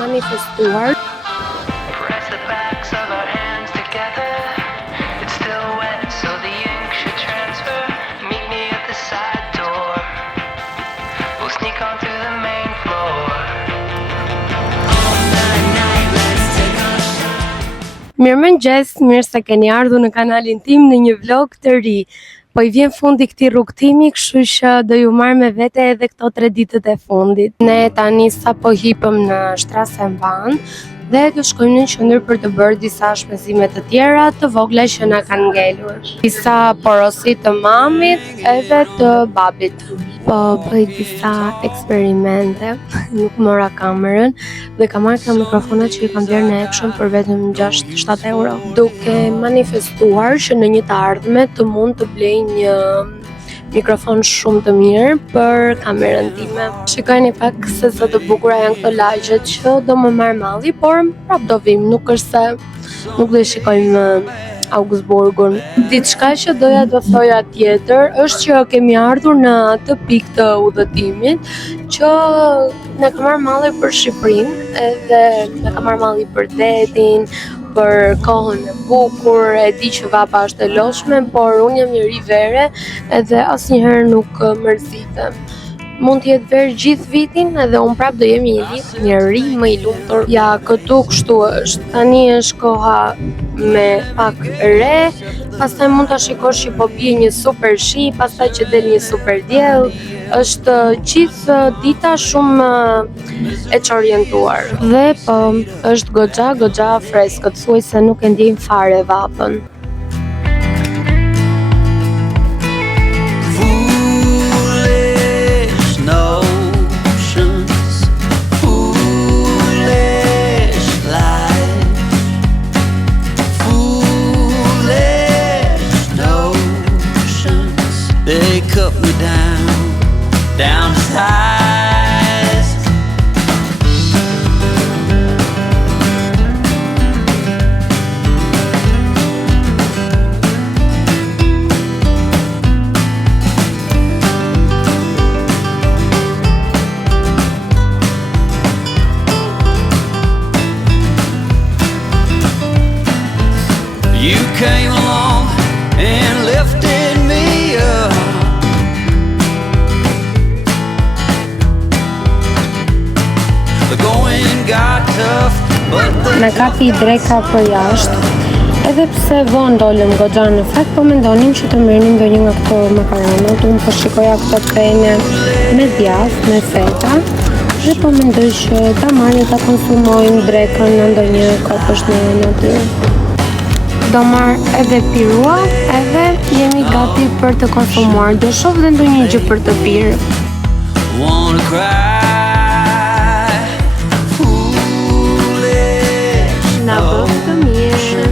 manifestuar. Mirëmëngjes, mirë se keni ardhur në kanalin tim në një vlog të ri. Po I vjen fundi këtij rrugtimi, kështu që do ju marr me vete edhe këto 3 ditët e fundit. Ne tani sapo hipëm në Strasenban dhe do shkojmë në qendër për të bërë disa shpenzime të tjera të vogla që na kanë ngelur. Disa porosi të mamit edhe të babit. Po bëj disa eksperimente, nuk mora kamerën dhe kam marrë këto mikrofona që I kam blerë në Action për vetëm 6-7 euro. Duke manifestuar që në një të ardhme të mund të blej një mikrofon shumë të mirë për kamerën time. Shikojeni pak se sa të bukura janë këto lagjet që do më marr malli, por prap do vim, nuk është se nuk do I shikojmë Augsburgun. Diçka që doja të thoja tjetër është që kemi ardhur në atë pikë të udhëtimit që na ka marrë malli për Shqipërinë, edhe na ka marrë malli për detin, për kohën e bukur, e di që vapa është e lodhshme, por unë jam njëri vere edhe asnjëherë nuk mërzitem. Mund të jetë verë gjithë vitin edhe unë prap do jemi një ditë njëri më I lumtur. Ja, këtu kështu është. Tani është koha me pak re, pastaj mund ta shikosh që po bie një super shi, pastaj që del një super diell. Është gjithë dita shumë e çorientuar. Dhe po, është goxha freskët, thuajse nuk e ndjejm fare vapën. They cut me down to size. You came along and lifted me up. Na kapi dreka për jashtë, edhe pse vonë dolëm goxha në fakt, po mendonim që të merrnim ndonjë nga këto makaronat. Unë po shikoja këto pene me djath, me feta, dhe po mendoj që ta marrim ta konsumojmë drekën në ndonjë kopësht në natyrë. Do marr edhe pirua, edhe jemi gati për të konsumuar. Do shoh dhe ndonjë gjë për të pirë. Na bëf të mirë.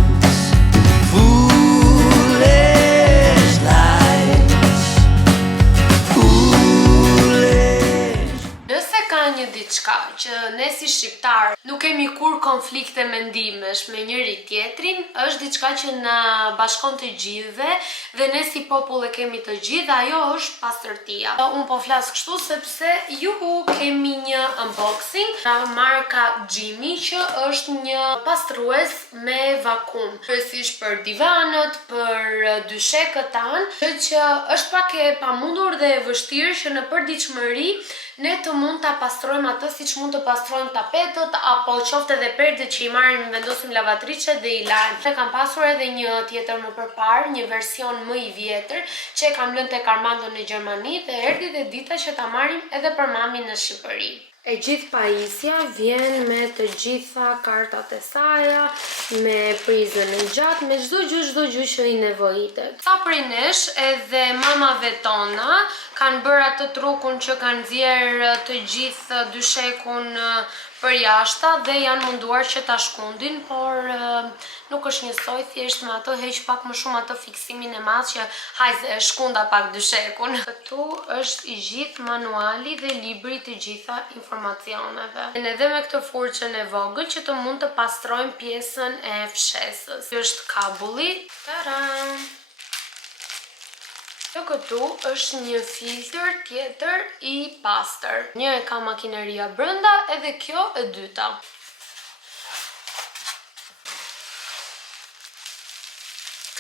Nëse ka një diçka që ne si shqiptar nuk kemi kur konflikte mendimesh me njëri tjetrin, është diçka që na bashkon të gjithëve dhe ne si popull e kemi të gjithë, ajo është pastërtia. Unë po flas kështu sepse ju kemi një unboxing nga marka Jimmy, që është një pastrues me vakum, kryesisht për divanët, për dyshekët tanë, që është pak e pamundur dhe e vështirë që në përditshmëri ne të mund ta pastrojmë atë siç mund të pastrojmë tapetët apo qoftë edhe perdet që I marrim, vendosim lavatriçe dhe I lajm. Ne kam pasur edhe një tjetër më përpara, një version më I vjetër që e kam lënë tek Armando në Gjermani dhe erdhi dhe dita që ta marrim edhe për mamin në Shqipëri. E gjithë pajisja vjen me të gjitha kartat e saja, me prizën e gjatë, me çdo gjë që I nevojitet. Sa prej nesh edhe mamave tona kanë bërë atë trukun që kanë nxjerrë të gjithë dyshekun për jashta dhe janë munduar që ta shkundin, por nuk është njësoj, thjesht me ato heq pak më shumë atë fiksimin e madh që hajde e shkunda pak dyshekun. Këtu është I gjithë manuali dhe libri të gjitha informacioneve. Edhe me këtë furçën e vogël që të mund të pastrojmë pjesën e fshesës. Ky është kabulli. Taram! Kjo këtu është një filtr tjetër i pastër. Një e ka makineria brenda, edhe kjo e dyta.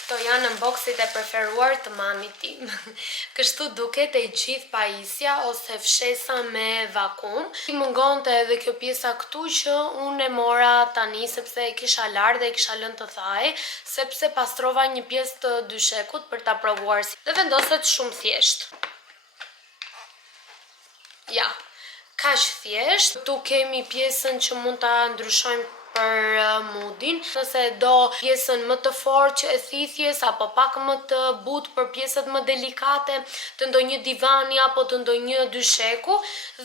Këto janë unboxit e preferuar të mamit tim. Kështu duket e gjithë pajisja ose fshesa me vakum. I mungonte edhe kjo pjesa këtu që unë e mora tani sepse e kisha larë dhe e kisha lënë të thaj, sepse pastrova një pjesë të dyshekut për ta provuar si. Dhe vendoset shumë thjesht. Ja, kaq thjesht. Tu kemi pjesën që mund ta ndryshojmë për moodin, nëse do pjesën më të fortë që e thithjes apo pak më të butë për pjesët më delikate të ndonjë divani apo të ndonjë dysheku,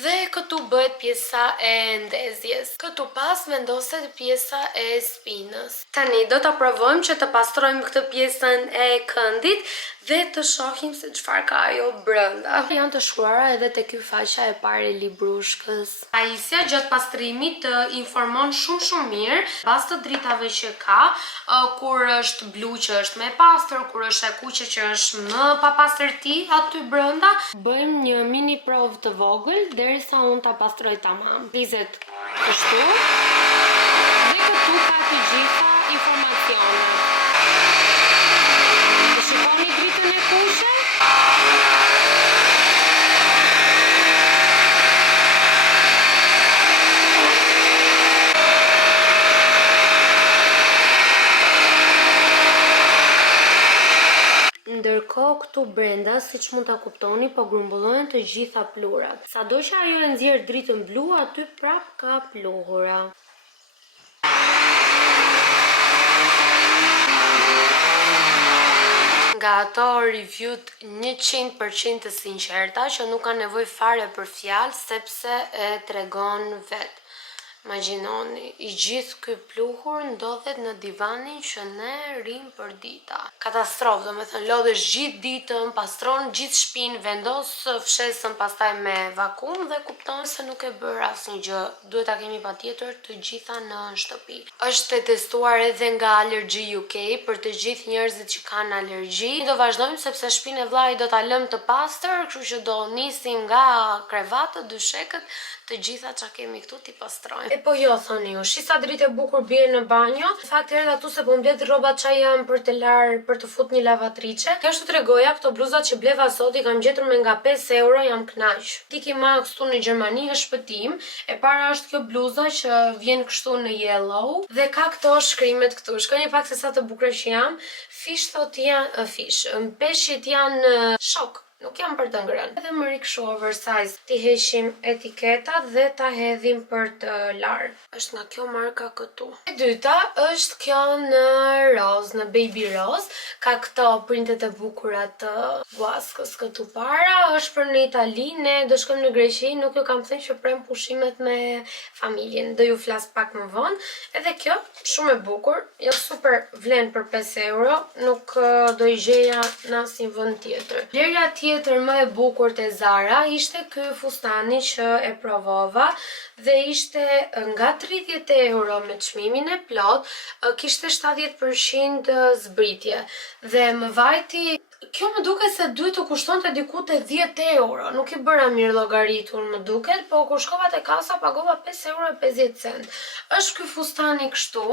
dhe këtu bëhet pjesa e ndezjes. Këtu pas vendoset pjesa e spinës. Tani do ta provojmë që të pastrojmë këtë pjesën e këndit dhe të shohim se çfarë ka ajo brenda. Janë të shkruara edhe te ky faqja e parë e librushkës. Pajisja gjatë pastrimit të informon shumë mirë pas të dritave që ka, kur është blu që është më e pastër, kur është e kuqe që është më pa pastërti aty brenda. Bëjmë një mini provë të vogël derisa unë ta pastroj tamam. Vizet kështu. Dhe këtu ka të gjitha informacionet. E shikoni dritën e kuqe? Ndërkohë këtu brenda, siç mund ta kuptoni, po grumbullohen të gjitha plurat. Sado që ajo e nxjerr dritën blu, aty prap ka pluhura. Nga ato review-t 100% të sinqerta që nuk ka nevojë fare për fjalë sepse e tregon vetë. Imagjinoni, i gjithë ky pluhur ndodhet në divanin që ne rim për dita. Katastrofë, domethënë lodhesh gjithë ditën, pastron gjithë shtëpinë, vendos fshesën pastaj me vakum dhe kupton se nuk e bër asnjë gjë. Duhet ta kemi patjetër të gjitha në shtëpi. Është e testuar edhe nga Allergy UK për të gjithë njerëzit që kanë alergji. Do vazhdojmë sepse shtëpinë e vllai do ta lëm të pastër, kështu që do nisim nga krevatët, dyshekët, të gjitha çka kemi këtu ti pastrojmë. E po jo, thoni ju, shisa dritë e bukur bie në banjo. Në fakt erdha tu se po mbledh rrobat çaj jam për të larë për të fut një lavatriçe. Kjo është tregoja, këto bluzat që bleva sot i kam gjetur me nga 5 euro, jam knaq. Tiki Max këtu në Gjermani është shpëtim. E para është kjo bluza që vjen kështu në yellow dhe ka këto shkrimet këtu. Shkoni pak se sa të bukura që jam. Fish thot janë fish. Peshqit janë shok. Nuk jam për të ngrënë. Edhe më rikshu oversize. Ti heqim etiketat dhe ta hedhim për të larë. Është nga kjo marka këtu. E dyta është kjo në roz, në baby rose. Ka këto printet e bukura të Guaskës këtu para. Është për në Itali, ne do shkojmë në Greqi, nuk ju kam thënë që prem pushimet me familjen. Do ju flas pak më vonë. Edhe kjo, shumë e bukur. Jo super vlen për 5 euro. Nuk do i gjeja në asnjë vend tjetër. Blerja tjetër më e bukur te Zara ishte ky fustani që e provova dhe ishte nga 30 euro me çmimin e plot, kishte 70% zbritje dhe më vajti. Kjo më duket se duhet të kushtonte diku te 10 euro. Nuk i bëra mirë llogaritur më duket, po kur shkova te kasa pagova 5 euro e 50 cent. Është ky fustani kështu,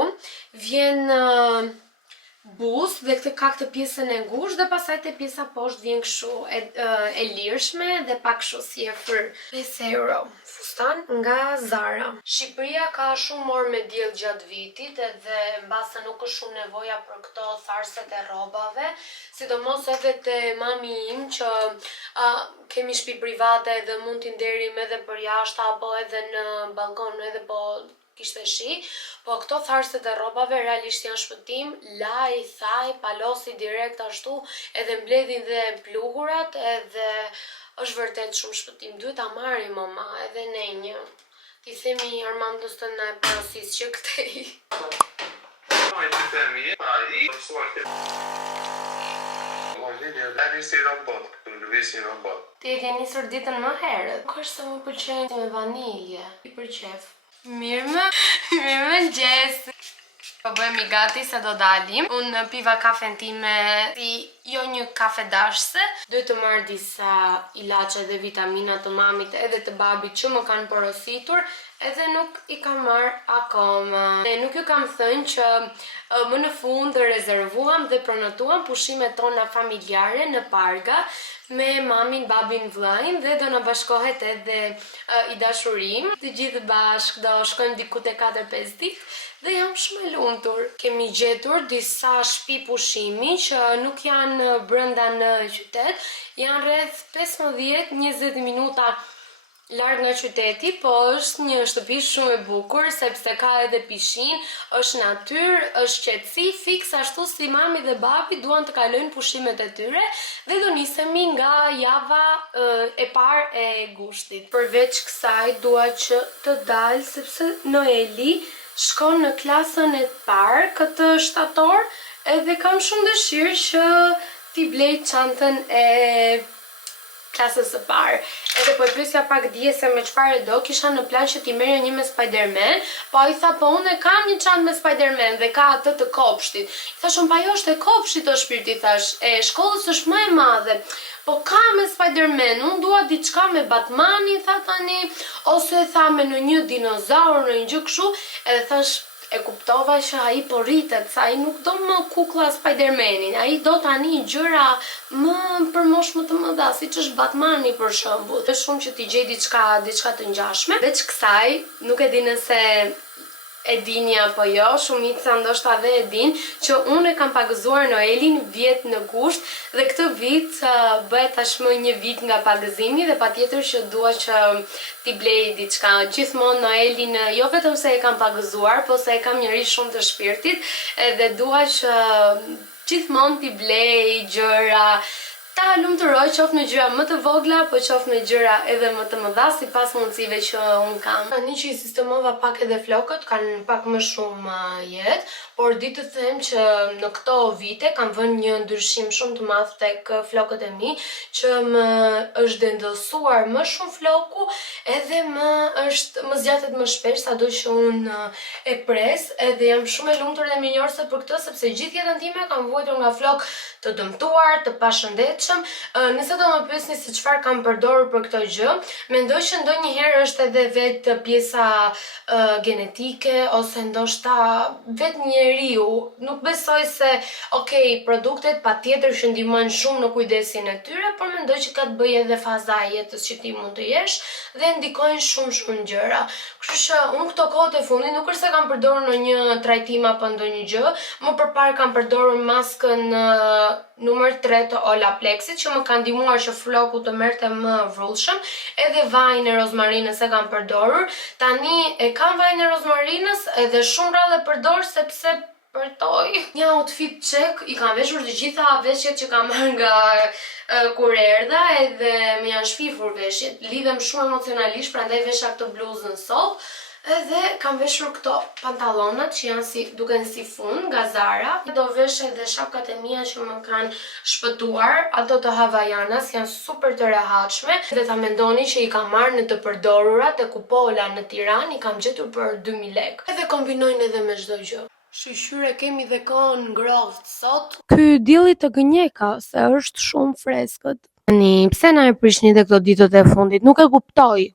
vjen buz dhe këtë ka këtë pjesën e ngushtë dhe pastaj te pjesa poshtë vjen kështu e lirshme dhe pak kështu si e fër. 5 euro. Fustan nga Zara. Shqipëria ka shumë orë me diell gjatë vitit edhe mbase nuk është shumë nevoja për këto tharset e rrobave, sidomos edhe te mami im që kemi shtëpi private dhe mund t'i nderim edhe për jashtë apo edhe në balkon edhe po kishte shi, po këto tharset e rrobave realisht janë shpëtim, laj, thaj, palosi direkt ashtu, edhe mbledhin dhe pluhurat, edhe është vërtet shumë shpëtim. Duhet ta marrim mama, edhe ne një. Ti themi Armandës të na e porosis që këtej. Ti e ke nisur ditën më herët. Nuk është se më pëlqejnë me vanilje. I përqef. Mirë më gjes. Po bëhemi gati se do dalim. Unë piva kafen time si jo një kafe dashse. Duhet të marr disa ilaçe dhe vitamina të mamit edhe të babit që më kanë porositur, edhe nuk i kam marr akoma. Nuk ju kam thënë që më në fund rezervuam dhe pronotuam pushimet tona familjare në Parga me mamin, babin, vllajin dhe do na bashkohet edhe i dashurim. Të gjithë bashkë do shkojmë diku te 4-5 ditë. Dhe jam shumë e lumtur. Kemi gjetur disa shtëpi pushimi që nuk janë brenda në qytet, janë rreth 15-20 minuta larg nga qyteti, po është një shtëpi shumë e bukur sepse ka edhe pishin, është natyrë, është qetësi, fiks ashtu si mami dhe babi duan të kalojnë pushimet e tyre dhe do nisemi nga java e parë e gushtit. Përveç kësaj dua që të dalë sepse Noeli shkon në klasën e parë këtë shtator edhe kam shumë dëshirë që t'i blej çantën e klasës së parë. Edhe po e pyesja pak dje se me çfarë do, kisha në plan që t'i merrja një me Spider-Man, po ai tha po unë kam një çantë me Spider-Man dhe ka atë të kopshtit. I thashun pa jo është e kopshtit o shpirti, thash, e shkollës është më e madhe. Po ka me Spider-Man, unë dua diçka me Batmanin, tha tani, ose tha me në një dinozaur, në një gjë kështu, edhe thash e kuptova që ai po rritet, sa ai nuk do më kuklla Spider-Manin, ai do tani gjëra më për moshë më të mëdha, siç është Batmani për shembull. Është shumë që t'i gjej diçka të ngjashme. Veç kësaj, nuk e di nëse e dini apo jo, shumica ndoshta dhe e din që unë e kam pagëzuar Noelin vjet në gusht dhe këtë vit bëhet tashmë një vit nga pagëzimi dhe patjetër që dua që t'i blej diçka. Gjithmonë Noelin jo vetëm se e kam pagëzuar, po se e kam njëri shumë të shpirtit dhe dua që gjithmonë t'i blej gjëra ta lumturoj, qoftë me gjëra më të vogla, po qoftë me gjëra edhe më të mëdha sipas mundësive që un kam. Tani që i sistemova pak edhe flokët, kanë pak më shumë jetë, por di të them që në këto vite kam vënë një ndryshim shumë të madh tek flokët e mi, që më është dendosuar më shumë floku, edhe më zgjatet më shpesh sado që un e pres, edhe jam shumë e lumtur dhe mirënjohëse për këtë sepse gjithë jetën time kam vuajtur nga flok të dëmtuar, të pashëndetshëm. Nëse do më pyesni se çfarë kam përdorur për këtë gjë, mendoj që ndonjëherë është edhe vetë pjesa genetike ose ndoshta vetë njeriu. Nuk besoj se produktet patjetër që ndihmojnë shumë në kujdesin e tyre, por mendoj që ka të bëjë edhe faza e jetës që ti mund të jesh dhe ndikojnë shumë gjëra. Kështu që unë këto kohët e fundit nuk është se kam përdorur në një trajtim apo ndonjë gjë, më përpara kam përdorur maskën numër 3 të Olaplexit që më ka ndihmuar që floku të merrte më vrullshëm, edhe vajin e rozmarinës e kam përdorur. Tani e kam vajin e rozmarinës edhe shumë rrallë e përdor sepse përtoj një outfit check, i kam veshur të gjitha veshjet që kam marrë nga kur erdha edhe më janë shpifur veshjet. Lidhem shumë emocionalisht, prandaj vesha këtë bluzën sot. Edhe kam veshur këto pantallonat që janë duken si fund nga Zara. Do vesh edhe shapkat e mia që më kanë shpëtuar, ato të Havajanas, janë super të rehatshme. Dhe ta mendoni që i kam marrë në të përdorurat te Kupola në Tiranë, i kam gjetur për 2000 lekë. Edhe kombinojnë edhe me çdo gjë. Shqyre kemi dhe kohën ngrohtë sot. Ky dielli të gënjeka se është shumë freskët. Tani, pse na e prishni te këto ditët e fundit? Nuk e kuptoj.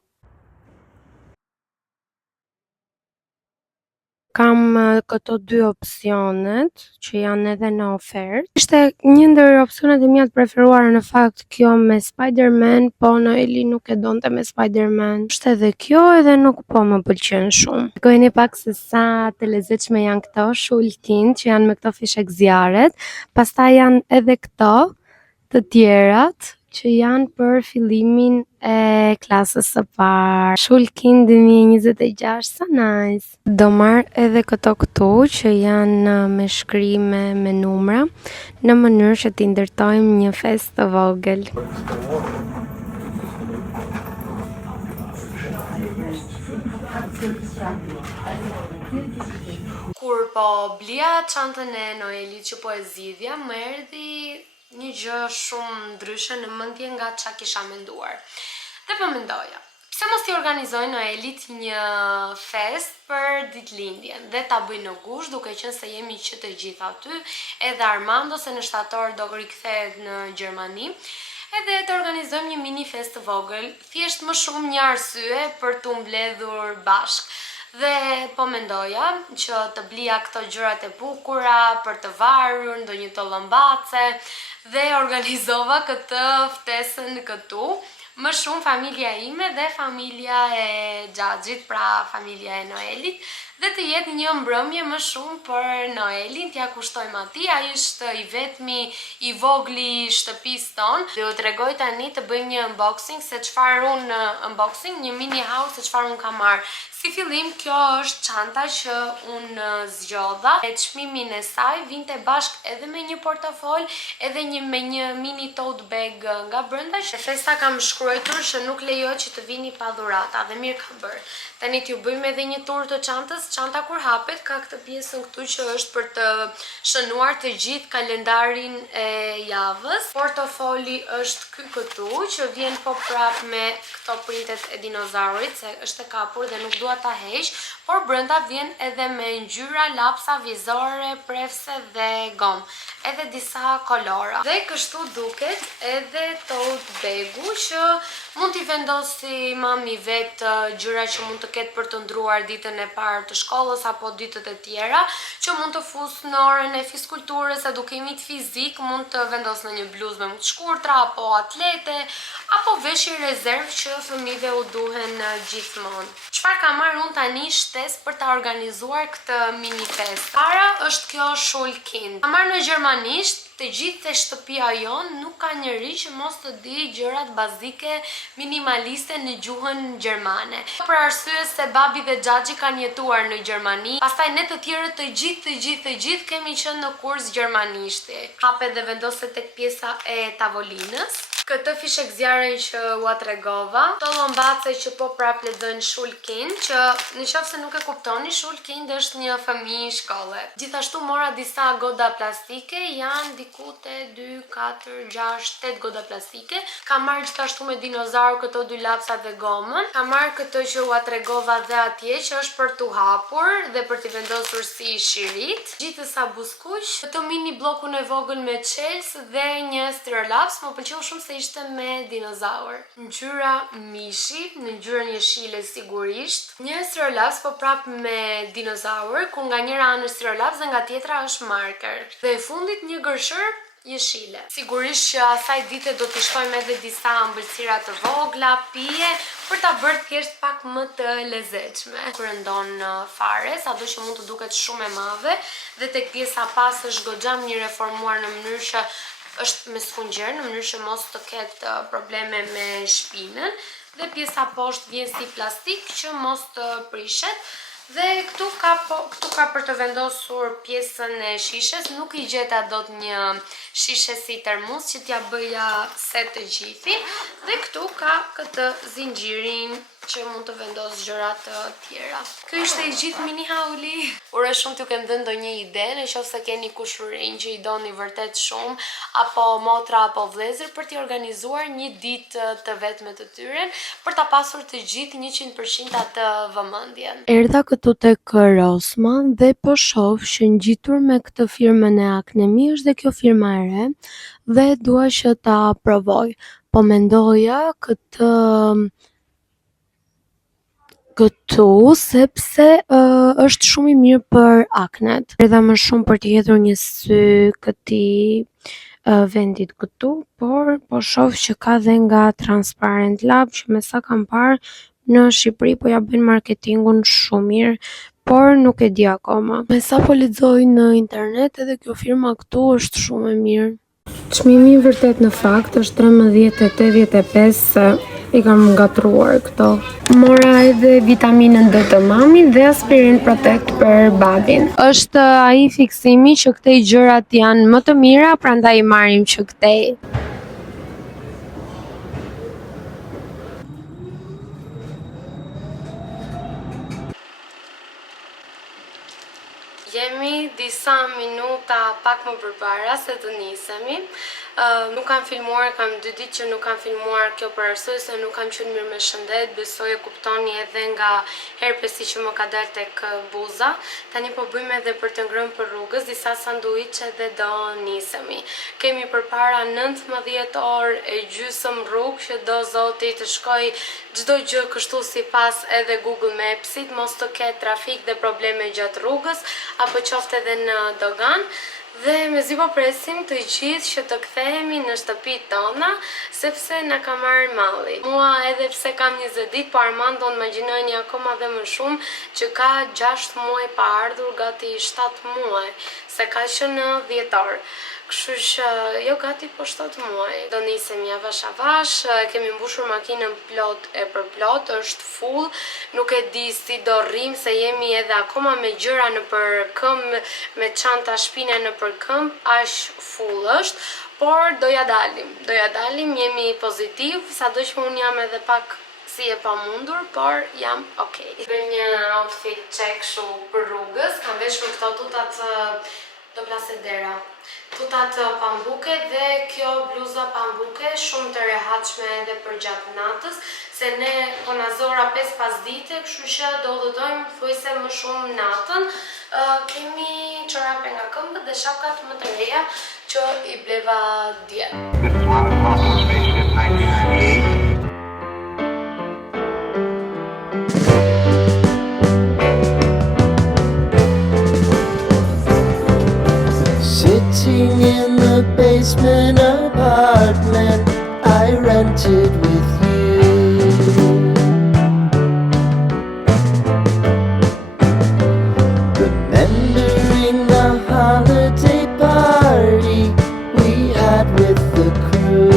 Kam këto dy opsionet që janë edhe në ofertë. Ishte një ndër opsionet e mia të preferuara në fakt kjo me Spider-Man, po Noeli nuk e donte me Spider-Man. Ishte edhe kjo edhe nuk po më pëlqen shumë. Shikojeni pak se sa të lezetshme janë këto shulkin që janë me këto fishek zjarret. Pastaj janë edhe këto të tjerat që janë për fillimin e klasës së parë. Shulkin 2026, sa nice. Do marr edhe këto këtu që janë me shkrime me numra, në mënyrë që t'i ndërtojmë një festë të vogël. Kur po blia çantën e Noelit që po e zgjidhja, më erdhi një gjë shumë ndryshe në mendje nga çka kisha menduar. Dhe po mendoja, Pse mos t'i organizojnë Noelit një fest për ditëlindjen dhe ta bëjnë në gusht, duke qenë se jemi që të gjithë aty, edhe Armando se në shtator do rikthehet në Gjermani. Edhe të organizojmë një mini fest të vogël, thjesht më shumë një arsye për t'u mbledhur bashkë. Dhe po mendoja që të blija këto gjërat e bukura për të varur, ndonjë të llëmbace, dhe organizova këtë ftesën këtu. Më shumë familja ime dhe familja e Xhaxhit, pra familja e Noelit, dhe të jetë një mbrëmje më shumë për Noelin, t'ja kushtojmë atij, ai është i vetmi i vogli i shtëpisë tonë. Dhe u tregoj tani të bëjmë një unboxing se çfarë një mini house se çfarë unë kam marrë. Si fillim, kjo është çanta që unë zgjodha. E çmimin e saj vinte bashkë edhe me një portafol, edhe me një mini tote bag nga brenda. Që festa kam shkruar që nuk lejohet që të vini pa dhurata dhe mirë ka bërë. Tani t'ju bëjmë edhe një tur të çantës. Çanta kur hapet ka këtë pjesën këtu që është për të shënuar të gjithë kalendarin e javës. Portofoli është ky këtu që vjen po prap me këto printet e dinozaurit, se është e kapur dhe nuk dua ta heq, por brenda vjen edhe me ngjyra, lapsa, vizore, prefse dhe gomë, edhe disa kolora. Dhe kështu duket edhe tote bagu që mund t'i vendosi mami vetë gjëra që mund të ketë për të ndruar ditën e parë të shkollës apo ditët e tjera, që mund të fusë në orën e fiskulturës, edukimit fizik, mund të vendosë në një bluzë me më të shkurtra, apo atlete, apo veshje rezervë që fëmijëve u duhen gjithmonë. Çfarë kam marrë unë tani shtesë për ta organizuar këtë mini fest? Para është kjo shulkind. Kam marrë në gjermanisht. Të gjithë te shtëpia jonë nuk ka njeri që mos të di gjërat bazike minimaliste në gjuhën gjermane. Për arsye se babi dhe Xhaxhi kanë jetuar në Gjermani, pastaj ne të tjerët të gjithë kemi qenë në kurs gjermanishti. Hapet dhe vendoset tek pjesa e tavolinës. Këtë fishek zjarën që ua tregova, to llëmbace që po prap lexojnë Shulkind, që nëse nuk e kuptoni, Shulkind është një fëmijë shkolle. Gjithashtu mora disa goda plastike, janë diku te 2, 4, 6, 8 goda plastike. Kam marrë gjithashtu me dinozaur këto 2 lapsa dhe gomën. Kam marrë këtë që ua tregova dhe atje, që është për t'u hapur dhe për t'i vendosur si shirit. Gjithësa buskuq, këtë mini bllokun e vogël me Chelsea dhe një stirolaps, më pëlqeu shumë se ishte me dinozaur. Ngjyra mishi, në ngjyrën jeshile sigurisht. Një stirolaps po prap me dinozaur, ku nga njëra anë është stirolaps dhe nga tjetra është marker. Dhe në fundit një gërshër jeshile. Sigurisht që asaj dite do t'i shtojmë edhe disa ëmbëlsira të vogla, pije, për ta bërë thjesht pak më të lezetshme. Përëndon fare, sado që mund të duket shumë e madhe, dhe tek pjesa pas është goxha mirë reformuar në mënyrë që është me sfungjer, në mënyrë që mos të ketë probleme me shpinën, dhe pjesa poshtë vjen si plastik që mos të prishet. Dhe këtu ka për të vendosur pjesën e shishes, nuk i gjeta dot një shishe si termos që t'ja bëja set të gjithi, dhe këtu ka këtë zinxhirin që mund të vendos gjëra të tjera. Ky ishte i gjithë mini hauli. Uroj shumë t'ju kem dhënë ndonjë ide, nëse keni kushurinj që i doni vërtet shumë, apo motra apo vëllezër, për t'i organizuar një ditë të vetme të tyre, për ta pasur të gjithë 100% atë vëmendjen. Erdha këtu tek Rossmann dhe po shoh që ngjitur me këtë firmën e Acnemi është dhe kjo firma e re dhe dua që ta provoj. Po mendoja këtu sepse është shumë i mirë për aknet. Erdha më shumë për t'i hedhur një sy këtij vendit këtu, por po shoh që ka dhe nga Transparent Lab, që me sa kam parë në Shqipëri po ja bëjnë marketingun shumë mirë, por nuk e di akoma. Me sa po lexoj në internet, edhe kjo firma këtu është shumë e mirë. Çmimi vërtet në fakt është 13,85, i kam ngatruar këto. Mora edhe vitaminën D të mamit dhe Aspirin Protect për babin. Është ai fiksimi që këtej gjërat janë më të mira, prandaj i marrim që këtej. Jemi disa minuta pak më përpara se të nisemi. Nuk kam filmuar, kam 2 ditë që nuk kam filmuar, kjo për arsye se nuk kam qenë mirë me shëndet, besoj e kuptoni edhe nga herpesi që më ka dalë tek buza. Tani po bëjmë edhe për të ngrënë për rrugës disa sanduiçe dhe do nisemi. Kemi përpara 19 orë e gjysmë rrugë që do Zoti të shkoj çdo gjë kështu sipas edhe Google Mapsit, mos të ketë trafik dhe probleme gjatë rrugës apo qoftë edhe në dogan. Dhe mezi po presim të gjithë që të kthehemi në shtëpitë tona, sepse na ka marrë malli. Mua edhe pse kam 20 ditë, po Armando imagjinojeni akoma dhe më shumë që ka 6 muaj pa ardhur, gati 7 muaj, se ka qenë dhjetor. Kështu që jo gati po 7 muaj. Do nisemi avash, kemi mbushur makinën plot e për plot, është full, nuk e di si do rrim se jemi edhe akoma me gjëra në për këmbë, me çanta shpine në për këmbë, aq full është, por do ja dalim, jemi pozitiv, sado që unë jam edhe pak si e pamundur, por jam okay. Bëj një outfit check shu për rrugës, kam veshur këto tutat do plasedera. Tutat pambuke dhe kjo bluza pambuke shumë të rehatshme edhe për gjatë natës, se ne po na zora 5 pas dite, kështu që do udhëtojmë thuajse më shumë natën. Kemi çorape nga këmbët dhe shapkat më të reja që i bleva dje. This is one across spaceship 1998. Sitting in the basement apartment I rented with you. Remembering the holiday party we had with the crew.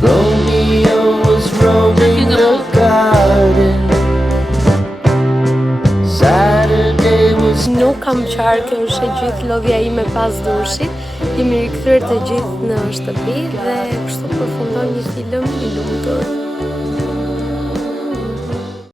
Romeo was roaming the garden. Nuk kam qarë, kjo është e gjithë lodhja ime pas dushit. Jemi rikthyer të gjithë në shtëpi dhe kështu përfundon një film i lumtur.